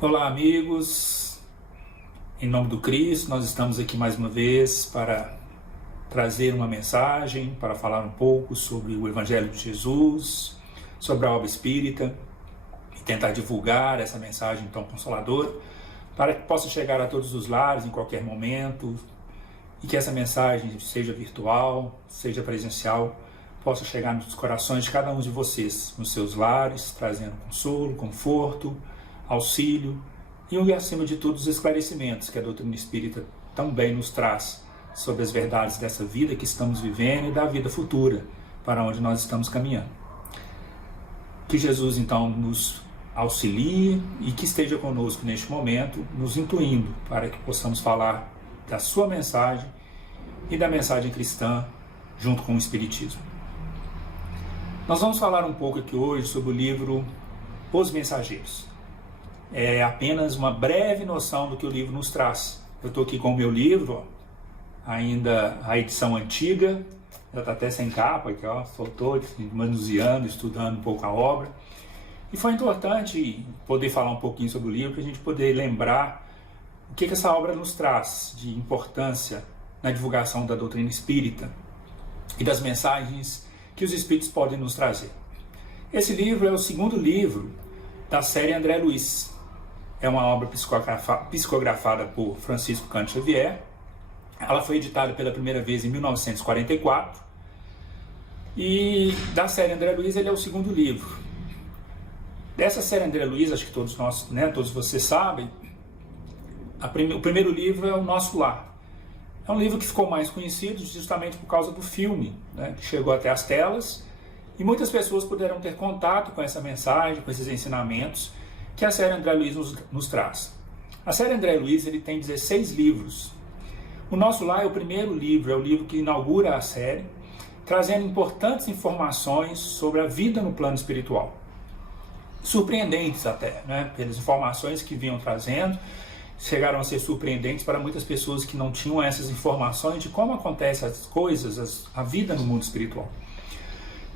Olá, amigos. Em nome do Cristo, nós estamos aqui mais uma vez para trazer uma mensagem, para falar um pouco sobre o Evangelho de Jesus, sobre a obra espírita e tentar divulgar essa mensagem tão consoladora para que possa chegar a todos os lares em qualquer momento e que essa mensagem, seja virtual, seja presencial, possa chegar nos corações de cada um de vocês, nos seus lares, trazendo consolo, conforto, auxílio e, acima de tudo, os esclarecimentos que a doutrina espírita também nos traz sobre as verdades dessa vida que estamos vivendo e da vida futura, para onde nós estamos caminhando. Que Jesus, então, nos auxilie e que esteja conosco neste momento, nos intuindo para que possamos falar da sua mensagem e da mensagem cristã junto com o Espiritismo. Nós vamos falar um pouco aqui hoje sobre o livro Os Mensageiros. É apenas uma breve noção do que o livro nos traz. Eu estou aqui com o meu livro, ainda a edição antiga, já está até sem capa, aqui, estou manuseando, estudando um pouco a obra. E foi importante poder falar um pouquinho sobre o livro, para a gente poder lembrar o que essa obra nos traz de importância na divulgação da doutrina espírita e das mensagens que os espíritos podem nos trazer. Esse livro é o segundo livro da série André Luiz. É uma obra psicografada por Francisco Cândido Xavier. Ela foi editada pela primeira vez em 1944. E da série André Luiz, ele é o segundo livro. Dessa série André Luiz, acho que todos vocês sabem, o primeiro livro é O Nosso Lar. É um livro que ficou mais conhecido justamente por causa do filme, que chegou até as telas, e muitas pessoas puderam ter contato com essa mensagem, com esses ensinamentos que a série André Luiz nos traz. A série André Luiz ele tem 16 livros. O Nosso Lar é o primeiro livro, é o livro que inaugura a série, trazendo importantes informações sobre a vida no plano espiritual. Surpreendentes até, pelas informações que vinham trazendo, chegaram a ser surpreendentes para muitas pessoas que não tinham essas informações de como acontecem as coisas, a vida no mundo espiritual.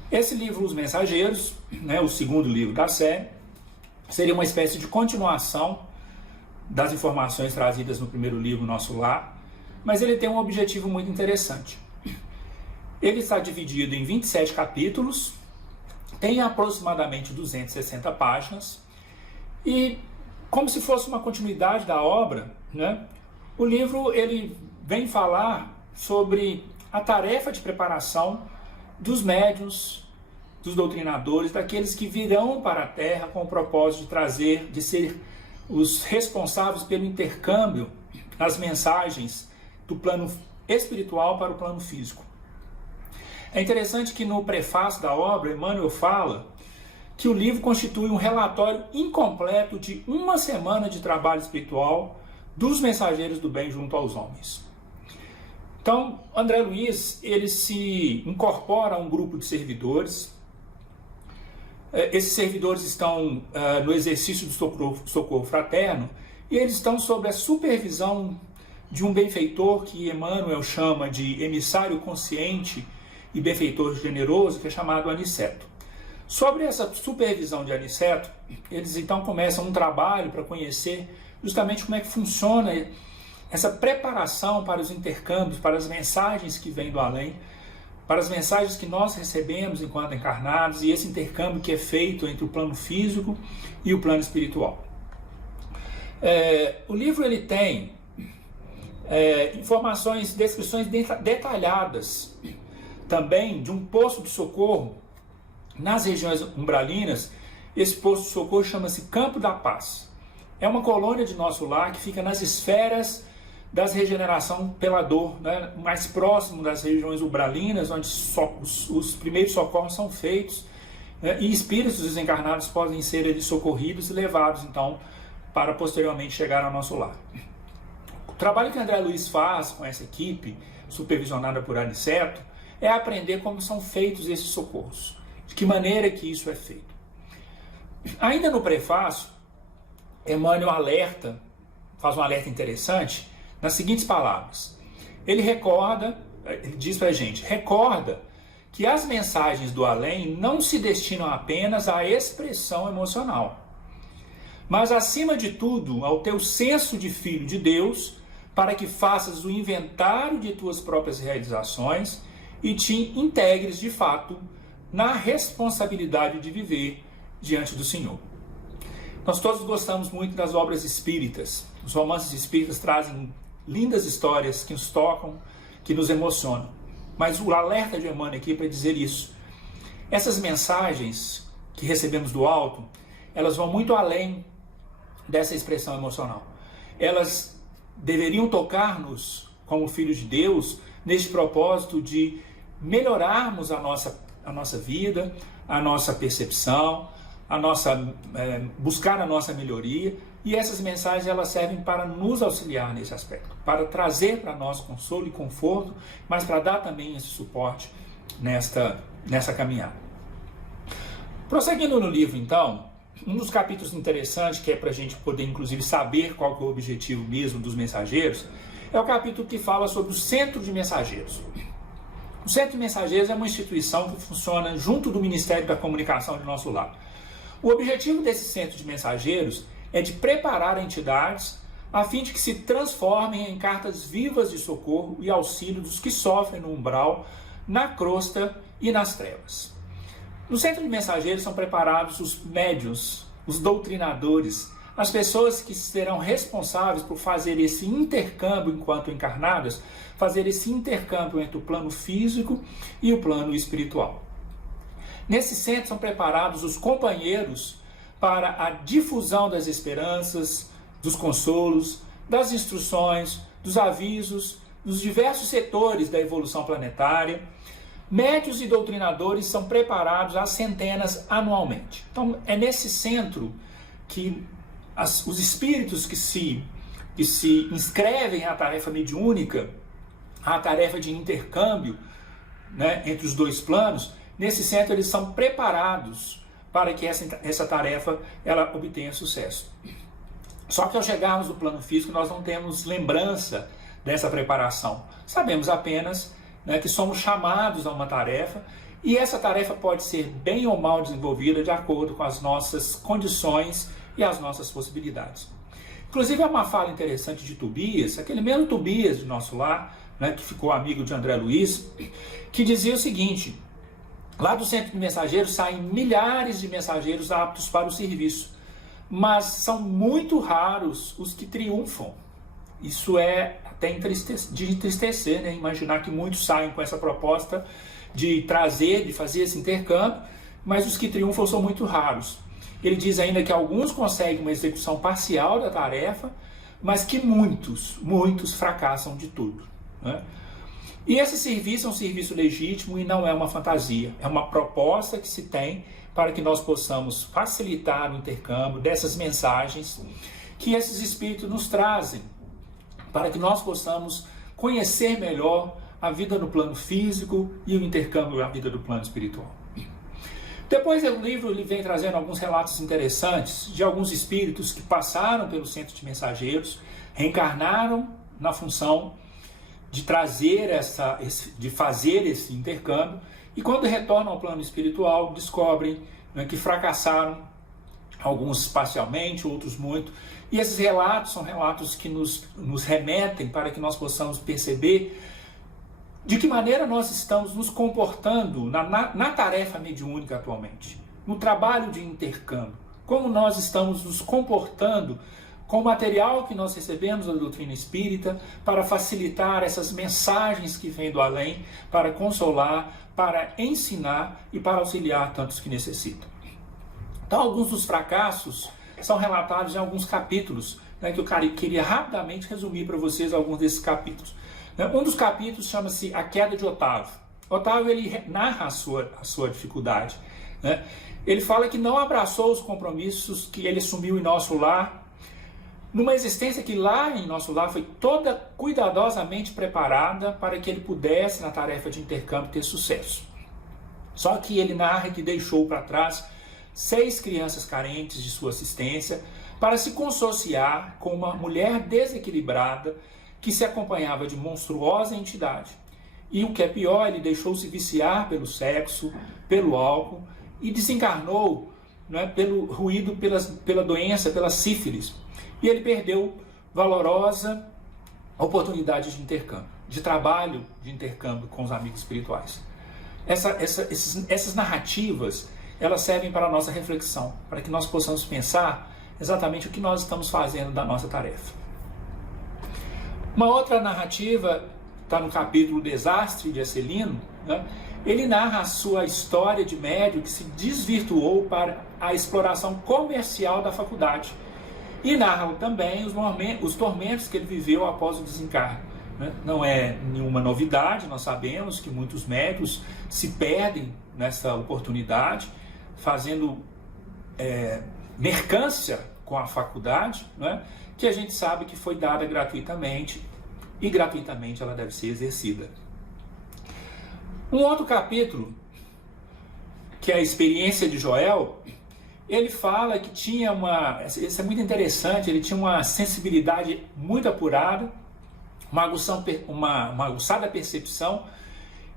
Esse livro, Os Mensageiros, o segundo livro da série, seria uma espécie de continuação das informações trazidas no primeiro livro, Nosso Lar, mas ele tem um objetivo muito interessante. Ele está dividido em 27 capítulos, tem aproximadamente 260 páginas, e como se fosse uma continuidade da obra, o livro ele vem falar sobre a tarefa de preparação dos médiuns, dos doutrinadores, daqueles que virão para a Terra com o propósito de ser os responsáveis pelo intercâmbio das mensagens do plano espiritual para o plano físico. É interessante que no prefácio da obra, Emmanuel fala que o livro constitui um relatório incompleto de uma semana de trabalho espiritual dos mensageiros do bem junto aos homens. Então, André Luiz, ele se incorpora a um grupo de servidores. Esses servidores estão no exercício do socorro fraterno e eles estão sob a supervisão de um benfeitor que Emmanuel chama de emissário consciente e benfeitor generoso, que é chamado Aniceto. Sobre essa supervisão de Aniceto, eles então começam um trabalho para conhecer justamente como é que funciona essa preparação para os intercâmbios, para as mensagens que vêm do além, para as mensagens que nós recebemos enquanto encarnados e esse intercâmbio que é feito entre o plano físico e o plano espiritual. O livro ele tem informações, descrições detalhadas também de um posto de socorro nas regiões umbralinas. Esse posto de socorro chama-se Campo da Paz. É uma colônia de Nosso Lar que fica nas esferas das regeneração pela dor, mais próximo das regiões umbralinas, onde os primeiros socorros são feitos, e espíritos desencarnados podem ser socorridos e levados, então, para posteriormente chegar ao Nosso Lar. O trabalho que André Luiz faz com essa equipe, supervisionada por Aniceto, é aprender como são feitos esses socorros, de que maneira que isso é feito. Ainda no prefácio, Emmanuel faz um alerta interessante, nas seguintes palavras. Ele diz para a gente, recorda que as mensagens do além não se destinam apenas à expressão emocional, mas acima de tudo, ao teu senso de filho de Deus, para que faças o inventário de tuas próprias realizações e te integres de fato na responsabilidade de viver diante do Senhor. Nós todos gostamos muito das obras espíritas. Os romances espíritas trazem lindas histórias que nos tocam, que nos emocionam. Mas o alerta de Emmanuel aqui é para dizer isso. Essas mensagens que recebemos do alto, elas vão muito além dessa expressão emocional. Elas deveriam tocar-nos como filhos de Deus neste propósito de melhorarmos a nossa vida, a nossa percepção, buscar a nossa melhoria, e essas mensagens elas servem para nos auxiliar nesse aspecto, para trazer para nós consolo e conforto, mas para dar também esse suporte nessa caminhada. Prosseguindo no livro, então, um dos capítulos interessantes, que é para a gente poder inclusive saber qual que é o objetivo mesmo dos mensageiros, é o capítulo que fala sobre o Centro de Mensageiros. O Centro de Mensageiros é uma instituição que funciona junto do Ministério da Comunicação de Nosso Lar. O objetivo desse Centro de Mensageiros é de preparar entidades a fim de que se transformem em cartas vivas de socorro e auxílio dos que sofrem no umbral, na crosta e nas trevas. No Centro de Mensageiros são preparados os médiuns, os doutrinadores, as pessoas que serão responsáveis por fazer esse intercâmbio enquanto encarnadas, fazer esse intercâmbio entre o plano físico e o plano espiritual. Nesse centro são preparados os companheiros para a difusão das esperanças, dos consolos, das instruções, dos avisos, dos diversos setores da evolução planetária. Médiuns e doutrinadores são preparados às centenas anualmente. Então, é nesse centro que os espíritos que se inscrevem à tarefa mediúnica, à tarefa de intercâmbio, né, entre os dois planos, nesse centro eles são preparados para que essa tarefa ela obtenha sucesso. Só que ao chegarmos no plano físico nós não temos lembrança dessa preparação. Sabemos apenas, né, que somos chamados a uma tarefa, e essa tarefa pode ser bem ou mal desenvolvida de acordo com as nossas condições e as nossas possibilidades. Inclusive, há uma fala interessante de Tobias, aquele mesmo Tobias de Nosso Lar, né, que ficou amigo de André Luiz, que dizia o seguinte: lá do Centro de Mensageiros saem milhares de mensageiros aptos para o serviço, mas são muito raros os que triunfam. Isso é até de entristecer, né? Imaginar que muitos saem com essa proposta de fazer esse intercâmbio, mas os que triunfam são muito raros. Ele diz ainda que alguns conseguem uma execução parcial da tarefa, mas que muitos fracassam de tudo, né? E esse serviço é um serviço legítimo e não é uma fantasia. É uma proposta que se tem para que nós possamos facilitar o intercâmbio dessas mensagens que esses espíritos nos trazem, para que nós possamos conhecer melhor a vida no plano físico e o intercâmbio da vida do plano espiritual. Depois do livro ele vem trazendo alguns relatos interessantes de alguns espíritos que passaram pelo Centro de Mensageiros, reencarnaram na função de de fazer esse intercâmbio, e quando retornam ao plano espiritual descobrem, né, que fracassaram, alguns parcialmente, outros muito. E esses relatos são relatos que nos remetem para que nós possamos perceber de que maneira nós estamos nos comportando na tarefa mediúnica atualmente, no trabalho de intercâmbio, como nós estamos nos comportando com o material que nós recebemos da doutrina espírita para facilitar essas mensagens que vêm do além, para consolar, para ensinar e para auxiliar tantos que necessitam. Então, alguns dos fracassos são relatados em alguns capítulos, né, que eu queria rapidamente resumir para vocês alguns desses capítulos. Um dos capítulos chama-se A Queda de Otávio. Otávio ele narra a sua dificuldade, né? Ele fala que não abraçou os compromissos que ele assumiu em Nosso Lar, numa existência que lá em Nosso Lar foi toda cuidadosamente preparada para que ele pudesse, na tarefa de intercâmbio, ter sucesso. Só que ele narra que deixou para trás 6 crianças carentes de sua assistência para se consociar com uma mulher desequilibrada que se acompanhava de monstruosa entidade. E o que é pior, ele deixou-se viciar pelo sexo, pelo álcool, e desencarnou não é, pelo ruído, pela doença, pela sífilis. E ele perdeu valorosa oportunidade de intercâmbio, de trabalho de intercâmbio com os amigos espirituais. Essas narrativas, elas servem para a nossa reflexão, para que nós possamos pensar exatamente o que nós estamos fazendo da nossa tarefa. Uma outra narrativa está no capítulo Desastre de Acelino, né? Ele narra a sua história de médium que se desvirtuou para a exploração comercial da faculdade. E narra também os tormentos que ele viveu após o desencarne. Né? Não é nenhuma novidade, nós sabemos que muitos médiuns se perdem nessa oportunidade, fazendo mercância com a faculdade, né? Que a gente sabe que foi dada gratuitamente, e gratuitamente ela deve ser exercida. Um outro capítulo, que é a experiência de Joel, ele fala que tinha isso é muito interessante, ele tinha uma sensibilidade muito apurada, uma aguçada percepção,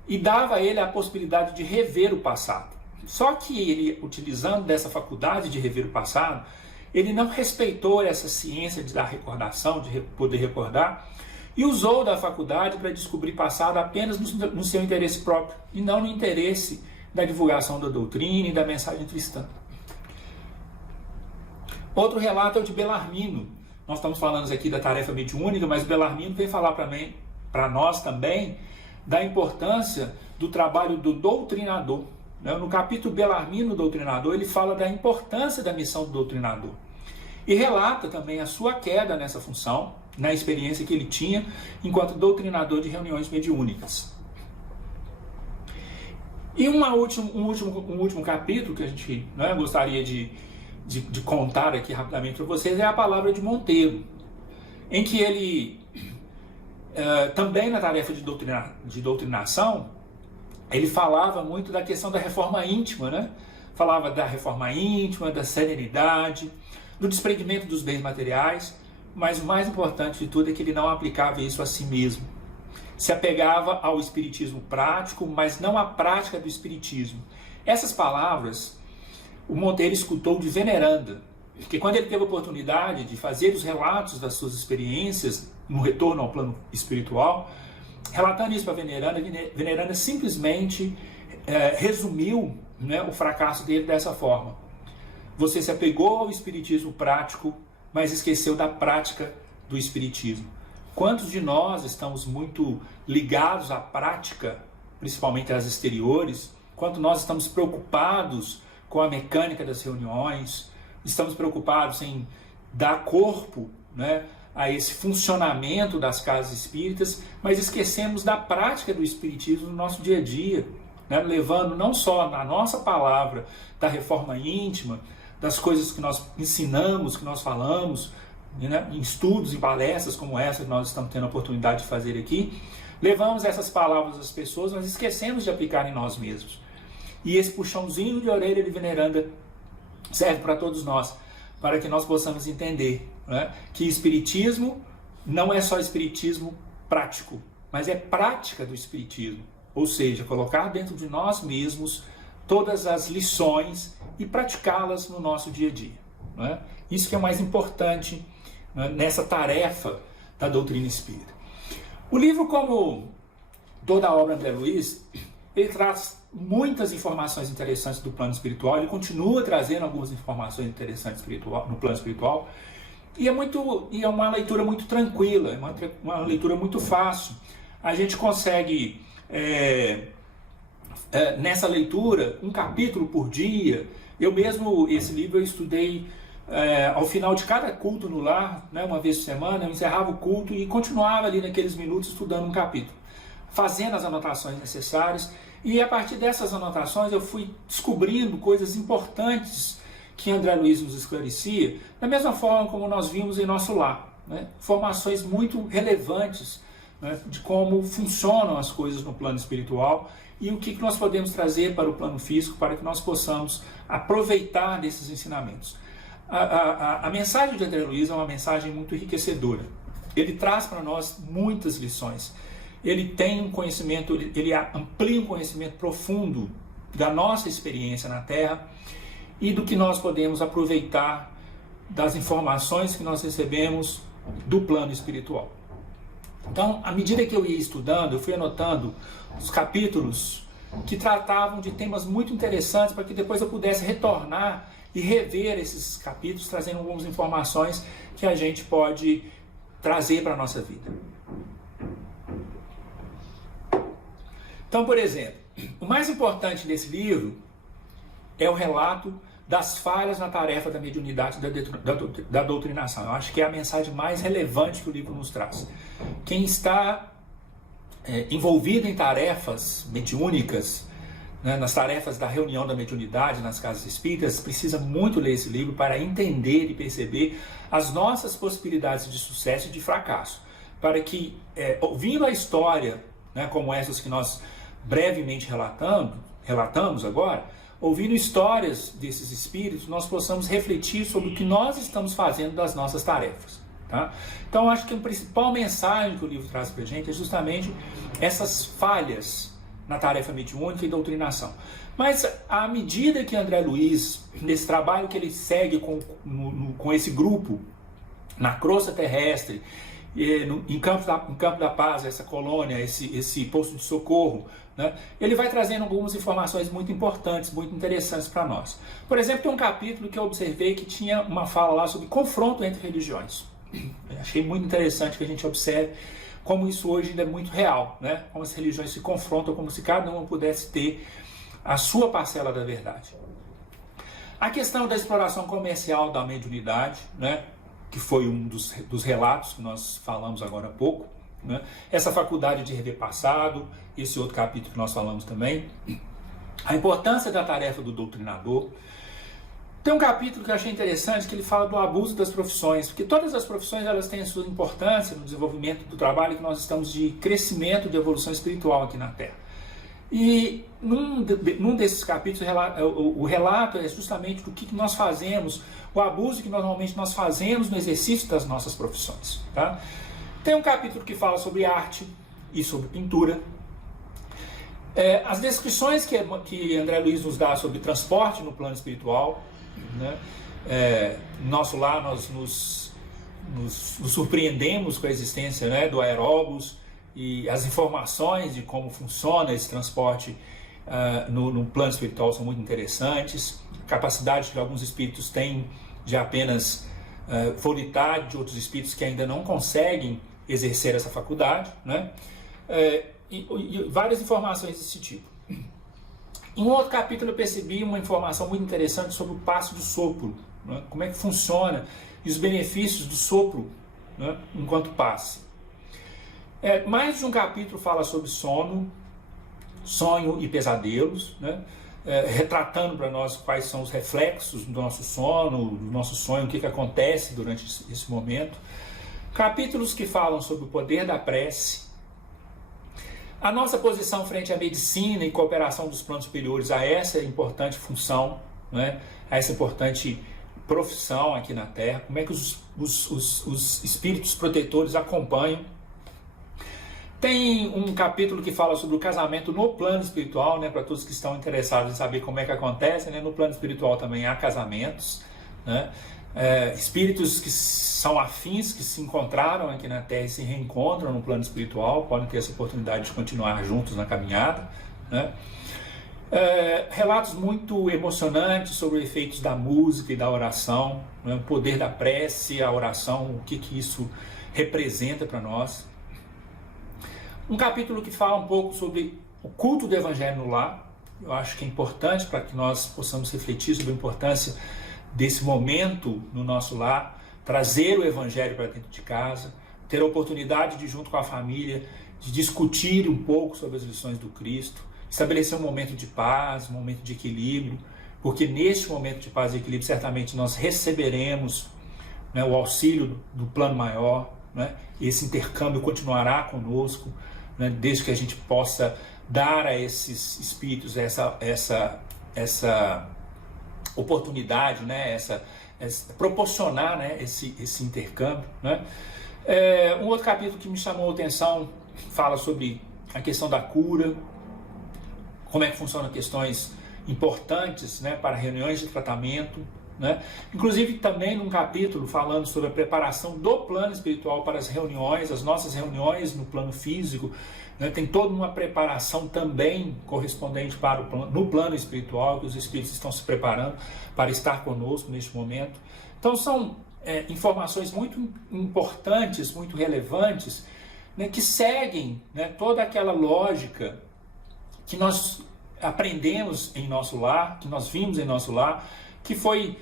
e dava a ele a possibilidade de rever o passado. Só que ele, utilizando dessa faculdade de rever o passado, ele não respeitou essa ciência da recordação, de poder recordar, e usou da faculdade para descobrir passado apenas no seu interesse próprio, e não no interesse da divulgação da doutrina e da mensagem cristã. Outro relato é o de Belarmino. Nós estamos falando aqui da tarefa mediúnica, mas Belarmino vem falar para nós também da importância do trabalho do doutrinador. No capítulo Belarmino, Doutrinador, ele fala da importância da missão do doutrinador. E relata também a sua queda nessa função, na experiência que ele tinha enquanto doutrinador de reuniões mediúnicas. E um último capítulo que a gente gostaria de contar aqui rapidamente para vocês é a palavra de Monteiro, em que ele, também na tarefa de doutrinação, ele falava muito da questão da reforma íntima, né? Falava da reforma íntima, da serenidade, do desprendimento dos bens materiais, mas o mais importante de tudo é que ele não aplicava isso a si mesmo. Se apegava ao espiritismo prático, mas não à prática do espiritismo. Essas palavras o Monteiro escutou de Veneranda, porque quando ele teve a oportunidade de fazer os relatos das suas experiências no retorno ao plano espiritual, relatando isso para Veneranda, Veneranda simplesmente resumiu, o fracasso dele dessa forma: você se apegou ao espiritismo prático, mas esqueceu da prática do espiritismo. Quantos de nós estamos muito ligados à prática, principalmente às exteriores? Quanto nós estamos preocupados com a mecânica das reuniões, estamos preocupados em dar corpo, a esse funcionamento das casas espíritas, mas esquecemos da prática do espiritismo no nosso dia a dia, levando não só na nossa palavra da reforma íntima, das coisas que nós ensinamos, que nós falamos, em estudos, em palestras como essa que nós estamos tendo a oportunidade de fazer aqui, levamos essas palavras às pessoas, mas esquecemos de aplicar em nós mesmos. E esse puxãozinho de orelha de Veneranda serve para todos nós, para que nós possamos entender que espiritismo não é só espiritismo prático, mas é prática do espiritismo, ou seja, colocar dentro de nós mesmos todas as lições e praticá-las no nosso dia a dia. Isso que é o mais importante nessa tarefa da doutrina espírita. O livro, como toda a obra de André Luiz, ele traz muitas informações interessantes do plano espiritual, ele continua trazendo algumas informações interessantes no plano espiritual, e é uma leitura muito tranquila, é uma leitura muito fácil. A gente consegue, nessa leitura, um capítulo por dia. Eu mesmo, esse livro eu estudei ao final de cada culto no lar, uma vez por semana, eu encerrava o culto e continuava ali naqueles minutos estudando um capítulo, fazendo as anotações necessárias. E a partir dessas anotações eu fui descobrindo coisas importantes que André Luiz nos esclarecia, da mesma forma como nós vimos em nosso lar. Informações muito relevantes de como funcionam as coisas no plano espiritual e o que nós podemos trazer para o plano físico para que nós possamos aproveitar desses ensinamentos. A mensagem de André Luiz é uma mensagem muito enriquecedora. Ele traz para nós muitas lições. Ele tem um conhecimento, ele amplia um conhecimento profundo da nossa experiência na Terra, e do que nós podemos aproveitar das informações que nós recebemos do plano espiritual. Então, à medida que eu ia estudando, eu fui anotando os capítulos que tratavam de temas muito interessantes para que depois eu pudesse retornar e rever esses capítulos, trazendo algumas informações que a gente pode trazer para a nossa vida. Então, por exemplo, o mais importante desse livro é o relato das falhas na tarefa da mediunidade da doutrinação. Eu acho que é a mensagem mais relevante que o livro nos traz. Quem está envolvido em tarefas mediúnicas, né, nas tarefas da reunião da mediunidade nas casas espíritas, precisa muito ler esse livro para entender e perceber as nossas possibilidades de sucesso e de fracasso. Para que, ouvindo a história, né, como essas que nós brevemente relatamos agora, ouvindo histórias desses espíritos, nós possamos refletir sobre o que nós estamos fazendo das nossas tarefas. Tá? Então, acho que a principal mensagem que o livro traz para a gente é justamente essas falhas na tarefa mediúnica e doutrinação. Mas, à medida que André Luiz, nesse trabalho que ele segue com esse grupo, na crosta terrestre, em Campo da Paz, essa colônia, esse posto de socorro, né, ele vai trazendo algumas informações muito importantes, muito interessantes para nós. Por exemplo, tem um capítulo que eu observei que tinha uma fala lá sobre confronto entre religiões. Eu achei muito interessante que a gente observe como isso hoje ainda é muito real, né? Como as religiões se confrontam, como se cada uma pudesse ter a sua parcela da verdade. A questão da exploração comercial da mediunidade, né, que foi um dos relatos que nós falamos agora há pouco, né? Essa faculdade de rever passado, esse outro capítulo que nós falamos também, a importância da tarefa do doutrinador. Tem um capítulo que eu achei interessante, que ele fala do abuso das profissões, porque todas as profissões elas têm a sua importância no desenvolvimento do trabalho que nós estamos de crescimento, de evolução espiritual aqui na Terra. E num desses capítulos o relato é justamente do que nós fazemos, o abuso que normalmente nós fazemos no exercício das nossas profissões. Tá? Tem um capítulo que fala sobre arte e sobre pintura. As descrições que André Luiz nos dá sobre transporte no plano espiritual, né? Nosso lar, nós nos surpreendemos com a existência, né, do aeróbus e as informações de como funciona esse transporte no plano espiritual são muito interessantes. A capacidade que alguns espíritos têm de apenas volitar, de outros espíritos que ainda não conseguem exercer essa faculdade, né? E várias informações desse tipo. Em um outro capítulo eu percebi uma informação muito interessante sobre o passo do sopro, né? Como é que funciona e os benefícios do sopro, né, enquanto passe. Mais de um capítulo fala sobre sono, sonho e pesadelos, né? Retratando para nós quais são os reflexos do nosso sono, do nosso sonho, o que acontece durante esse momento. Capítulos que falam sobre o poder da prece, a nossa posição frente à medicina e cooperação dos planos superiores a essa importante função, né, a essa importante profissão aqui na Terra, como é que os espíritos protetores acompanham. Tem um capítulo que fala sobre o casamento no plano espiritual, né, para todos que estão interessados em saber como é que acontece, né, no plano espiritual também há casamentos, né, espíritos que são afins, que se encontraram aqui na Terra e se reencontram no plano espiritual, podem ter essa oportunidade de continuar juntos na caminhada, né. Relatos muito emocionantes sobre efeitos da música e da oração, né, o poder da prece, a oração, o que isso representa para nós. Um capítulo que fala um pouco sobre o culto do Evangelho no lar. Eu acho que é importante para que nós possamos refletir sobre a importância desse momento no nosso lar, trazer o Evangelho para dentro de casa, ter a oportunidade de, junto com a família, de discutir um pouco sobre as lições do Cristo, estabelecer um momento de paz, um momento de equilíbrio, porque neste momento de paz e equilíbrio certamente nós receberemos, né, o auxílio do plano maior, né, esse intercâmbio continuará conosco, né, desde que a gente possa dar a esses espíritos essa oportunidade, né, proporcionar, né, esse intercâmbio, né. Um outro capítulo que me chamou a atenção fala sobre a questão da cura, como é que funcionam questões importantes, né, para reuniões de tratamento, né? Inclusive também num capítulo falando sobre a preparação do plano espiritual para as reuniões, as nossas reuniões no plano físico, né? Tem toda uma preparação também correspondente para no plano espiritual, que os espíritos estão se preparando para estar conosco neste momento. Então são informações muito importantes, muito relevantes, né, que seguem, né, toda aquela lógica que nós aprendemos em nosso lar, que nós vimos em nosso lar, que foi,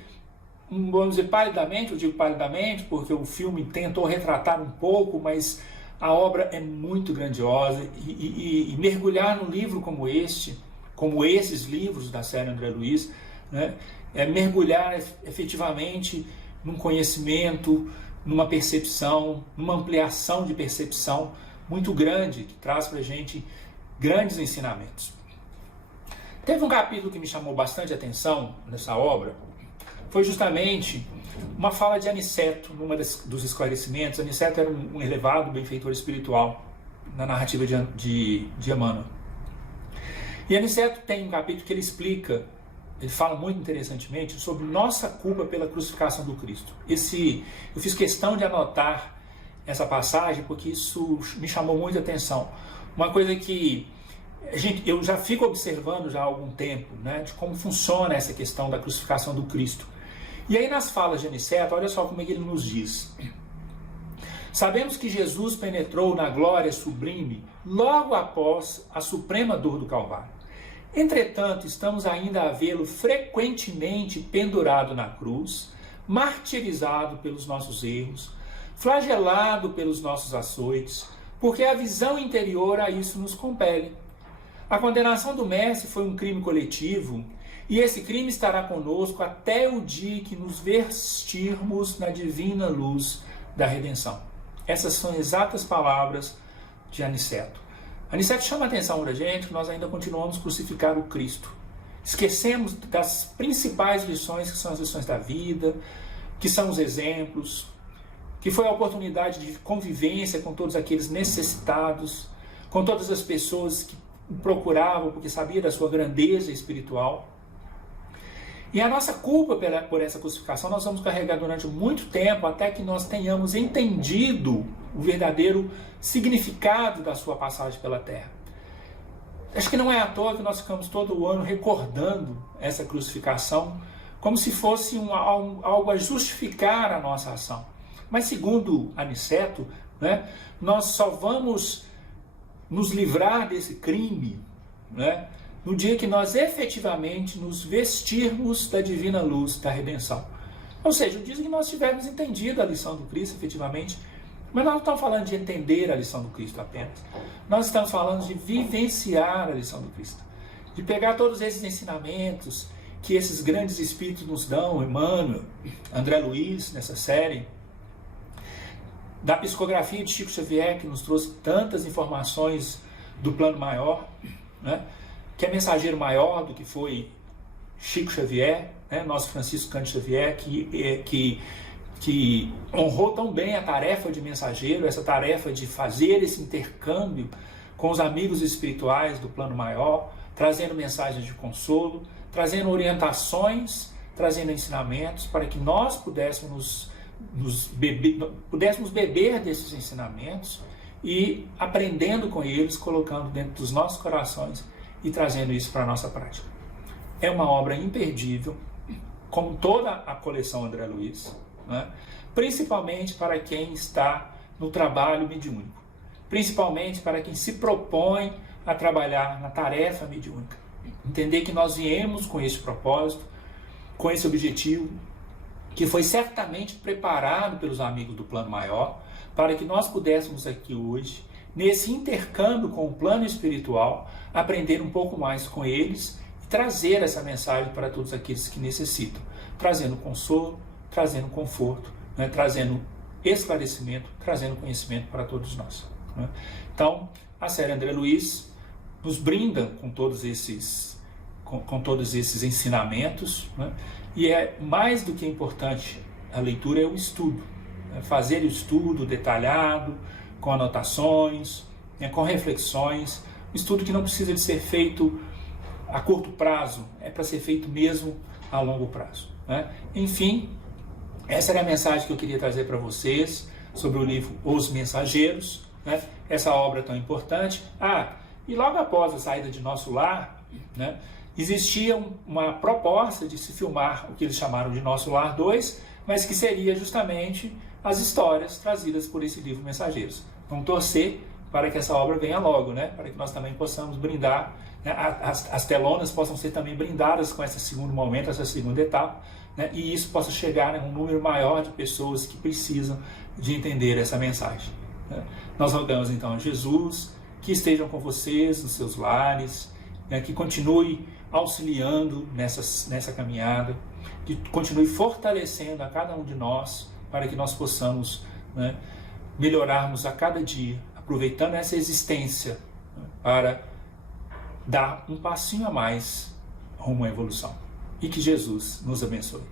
vamos dizer, palidamente, eu digo palidamente porque o filme tentou retratar um pouco, mas a obra é muito grandiosa e mergulhar num livro como este, como esses livros da série André Luiz, né, é mergulhar efetivamente num conhecimento, numa percepção, numa ampliação de percepção muito grande, que traz para a gente grandes ensinamentos. Teve um capítulo que me chamou bastante atenção nessa obra, foi justamente uma fala de Aniceto, numa dos esclarecimentos. Aniceto era um elevado benfeitor espiritual na narrativa de Emmanuel. E Aniceto tem um capítulo que ele explica, ele fala muito interessantemente sobre nossa culpa pela crucificação do Cristo. Eu fiz questão de anotar essa passagem porque isso me chamou muita atenção. Uma coisa que eu já fico observando já há algum tempo, né, de como funciona essa questão da crucificação do Cristo. E aí nas falas de Aniceto, olha só como é que ele nos diz. Sabemos que Jesus penetrou na glória sublime logo após a suprema dor do Calvário. Entretanto, estamos ainda a vê-lo frequentemente pendurado na cruz, martirizado pelos nossos erros, flagelado pelos nossos açoites, porque a visão interior a isso nos compele. A condenação do Mestre foi um crime coletivo, e esse crime estará conosco até o dia que nos vestirmos na divina luz da redenção. Essas são exatas palavras de Aniceto. Aniceto chama a atenção para a gente que nós ainda continuamos a crucificar o Cristo. Esquecemos das principais lições, que são as lições da vida, que são os exemplos, que foi a oportunidade de convivência com todos aqueles necessitados, com todas as pessoas que o procuravam porque sabia da sua grandeza espiritual. E a nossa culpa por essa crucificação nós vamos carregar durante muito tempo, até que nós tenhamos entendido o verdadeiro significado da sua passagem pela Terra. Acho que não é à toa que nós ficamos todo ano recordando essa crucificação, como se fosse algo a justificar a nossa ação. Mas segundo Aniceto, né, nós só vamos nos livrar desse crime, né, no dia que nós efetivamente nos vestirmos da divina luz da redenção. Ou seja, no dia que nós tivermos entendido a lição do Cristo efetivamente, mas nós não estamos falando de entender a lição do Cristo apenas. Nós estamos falando de vivenciar a lição do Cristo. De pegar todos esses ensinamentos que esses grandes espíritos nos dão, Emmanuel, André Luiz, nessa série, da psicografia de Chico Xavier, que nos trouxe tantas informações do plano maior, né? Que é mensageiro maior do que foi Chico Xavier, né? Nosso Francisco Cândido Xavier, que honrou tão bem a tarefa de mensageiro, essa tarefa de fazer esse intercâmbio com os amigos espirituais do plano maior, trazendo mensagens de consolo, trazendo orientações, trazendo ensinamentos, para que nós pudéssemos beber desses ensinamentos e aprendendo com eles, colocando dentro dos nossos corações e trazendo isso para a nossa prática. É uma obra imperdível, como toda a coleção André Luiz, né? Principalmente para quem está no trabalho mediúnico, principalmente para quem se propõe a trabalhar na tarefa mediúnica. Entender que nós viemos com esse propósito, com esse objetivo, que foi certamente preparado pelos amigos do plano maior, para que nós pudéssemos aqui hoje, nesse intercâmbio com o plano espiritual, aprender um pouco mais com eles e trazer essa mensagem para todos aqueles que necessitam, trazendo consolo, trazendo conforto, né? Trazendo esclarecimento, trazendo conhecimento para todos nós, né? Então, a série André Luiz nos brinda com todos esses ensinamentos, né? E é mais do que importante, a leitura é o estudo, né? Fazer o estudo detalhado, com anotações, né? Com reflexões, um estudo que não precisa de ser feito a curto prazo, é para ser feito mesmo a longo prazo, né? Enfim, essa era a mensagem que eu queria trazer para vocês sobre o livro Os Mensageiros, né? Essa obra tão importante. E logo após a saída de Nosso Lar, né, existia uma proposta de se filmar o que eles chamaram de Nosso Lar 2, mas que seria justamente as histórias trazidas por esse livro Mensageiros. Vamos torcer para que essa obra venha logo, né? Para que nós também possamos brindar, né? As telonas possam ser também brindadas com esse segundo momento, essa segunda etapa, né? E isso possa chegar a um número maior de pessoas que precisam de entender essa mensagem, né? Nós rogamos então a Jesus que estejam com vocês nos seus lares, né? Que continue auxiliando nessa caminhada, que continue fortalecendo a cada um de nós para que nós possamos, né, melhorarmos a cada dia, aproveitando essa existência, né, para dar um passinho a mais rumo à evolução. E que Jesus nos abençoe.